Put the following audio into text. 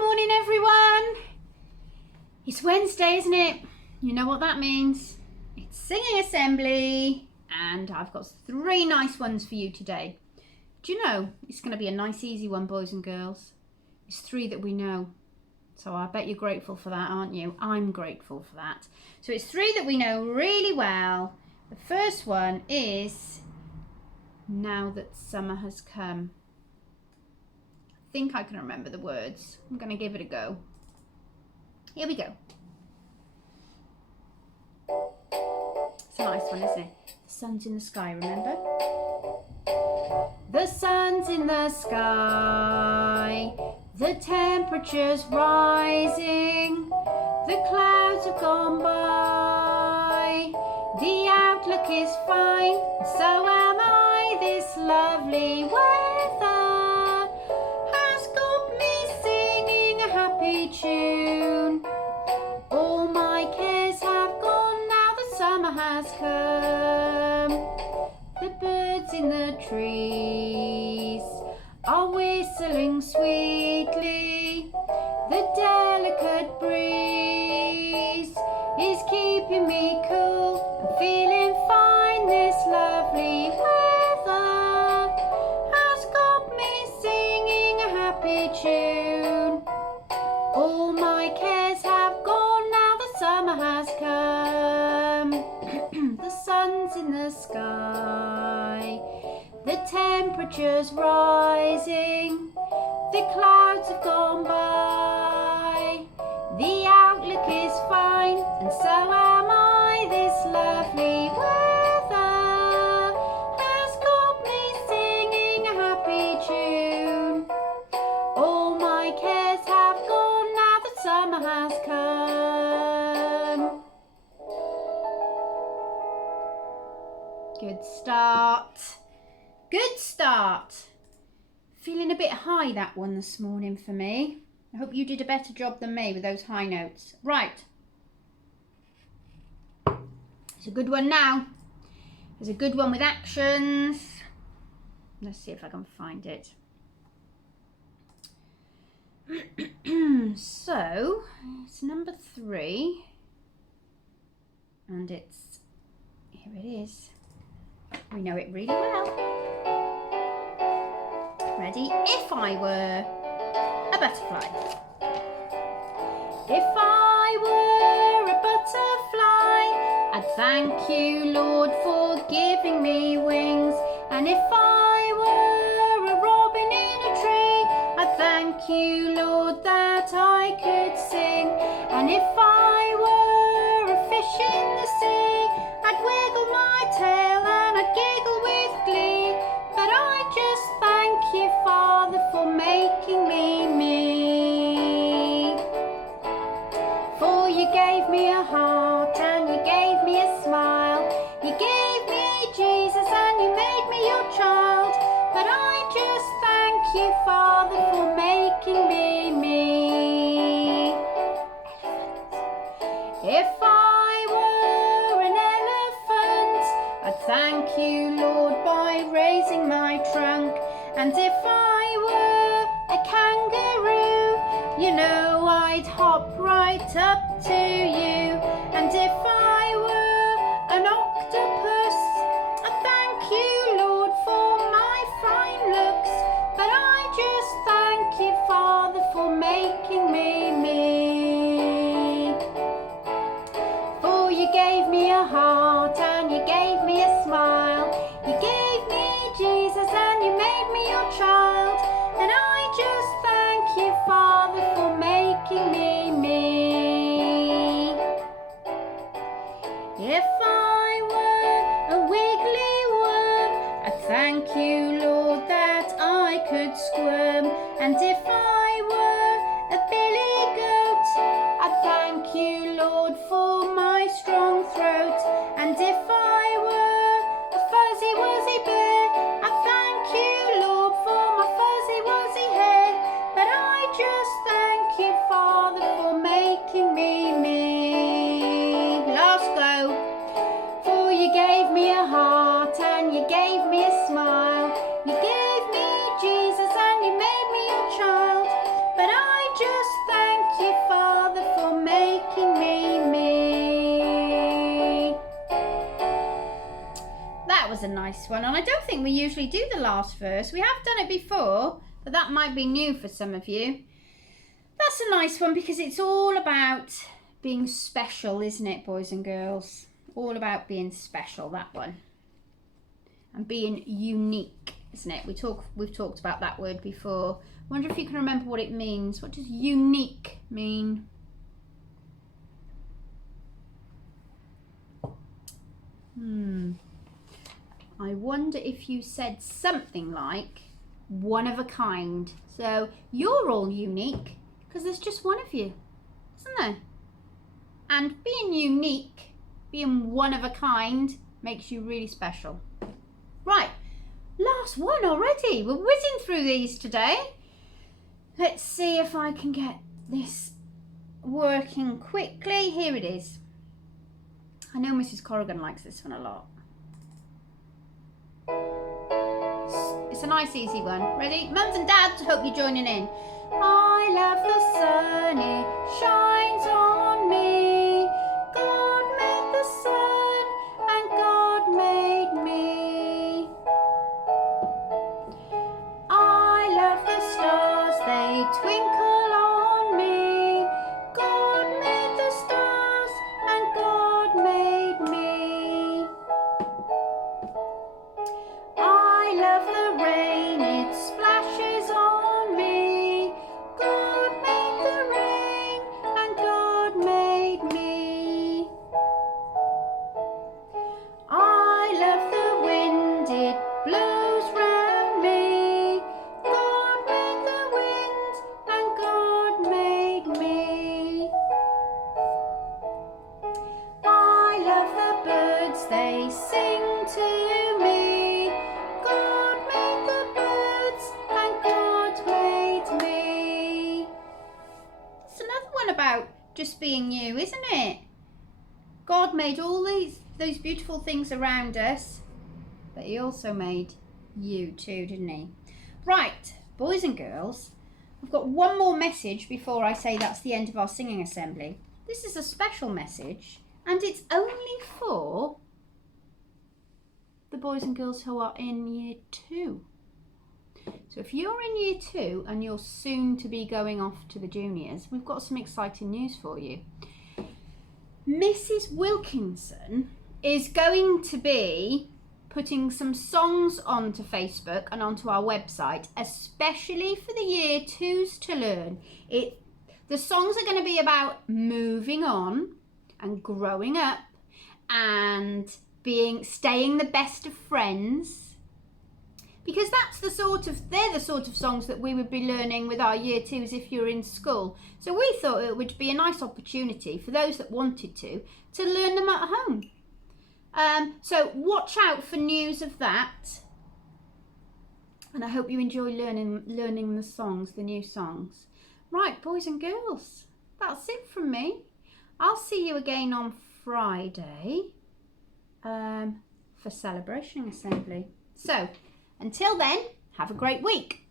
morning everyone. It's Wednesday, isn't it? You know what that means. It's singing assembly and I've got 3 nice ones for you today. Do you know, it's going to be a nice easy one, boys and girls. It's 3 that we know. So I bet you're grateful for that, aren't you? I'm grateful for that. So it's 3 that we know really well. The first one is Now That Summer Has Come. I think I can remember the words. I'm going to give it a go. Here we go. It's a nice one, isn't it? The sun's in the sky, remember? The sun's in the sky. The temperature's rising. The clouds have gone by. The outlook is fine. So am I. This lovely weather has got me singing a happy tune. All my cares have gone now the summer has come. The birds in the trees are whistling sweetly. The delicate breeze is keeping me cool. I'm feeling fine. This lovely weather has got me singing a happy tune. All my cares have gone now the summer has come. The sun's in the sky. The temperature's rising. The clouds have gone by. The outlook is fine, and so am I. This lovely weather has got me singing a happy tune. All my cares have gone now the summer has come. Good start. Good start. Feeling a bit high, that one this morning for me. I hope you did a better job than me with those high notes. Right. It's a good one now. There's a good one with actions. Let's see if I can find it. So, it's number 3. And it's, here it is. We know it really well. Ready? If I were a butterfly. If I were a butterfly, I'd thank you, Lord, for giving me wings. And if I were a robin in a tree, I'd thank you, Lord, that I could sing. And if I were a fish in the sea, I'd wiggle my tail and I'd giggle with glee. But I just thank you, Father, for making me me. For you gave me a heart and you gave me a smile. You gave me Jesus and you made me your child. But I just thank you, Father, for making me me. If I were an elephant, I'd thank you, Lord, by raising my trunk. And if I were a kangaroo, you know I'd hop right up to you. And if I were an octopus, I thank you, Lord, for my fine looks. But I just thank you, Father, for making me me. For you gave me a heart and you gave me a smile. You gave me Jesus and you made me your child. And I just thank you, Father, for making me me. If I were a wiggly worm, I'd thank you, Lord, that I could squirm. And if I were a billy goat, I'd thank you, Lord, for my strong throat. And if I were a fuzzy wuzzy bear, I thank you, Lord, for my fuzzy wuzzy hair. But I just thank you, Father, for making me me. Last go. For you gave me a heart and you gave me a smile. You gave me Jesus and you made me your child. a nice one. And I don't think we usually do the last verse. We have done it before, but that might be new for some of you. That's a nice one because it's all about being special, isn't it, boys and girls? All about being special, that one. And being unique, isn't it? We've talked about that word before. Wonder if you can remember what it means. What does unique mean? I wonder if you said something like one of a kind. So you're all unique because there's just one of you, isn't there? And being unique, being one of a kind, makes you really special. Right, last one already. We're whizzing through these today. Let's see if I can get this working quickly. Here it is. I know Mrs. Corrigan likes this one a lot. It's a nice easy one. Ready? Mums and dads, hope you're joining in. I love the sun, it shines on me. God made the sun and God made me. I love the stars, they twinkle on me. God made the stars and God made me. I love the rain, it splashes on me. God made the rain and God made me. I love the wind, it blows round me. God made the wind and God made me. I love the birds, they sing to me. God made the birds and God made me. It's another one about just being you, isn't it? God made all those beautiful things around us, but he also made you too, didn't he? Right, boys and girls, I've got one more message before I say that's the end of our singing assembly. This is a special message, and it's only for the boys and girls who are in year 2. So if you're in year 2 and you're soon to be going off to the juniors, we've got some exciting news for you. Mrs. Wilkinson is going to be putting some songs onto Facebook and onto our website, especially for the year 2s to learn. The songs are going to be about moving on and growing up and staying the best of friends, because they're the sort of songs that we would be learning with our year 2s if you're in school. So we thought it would be a nice opportunity for those that wanted to learn them at home. So watch out for news of that, and I hope you enjoy learning the songs, the new songs. Right, boys and girls, that's it from me. I'll see you again on Friday for Celebration Assembly. So until then, have a great week.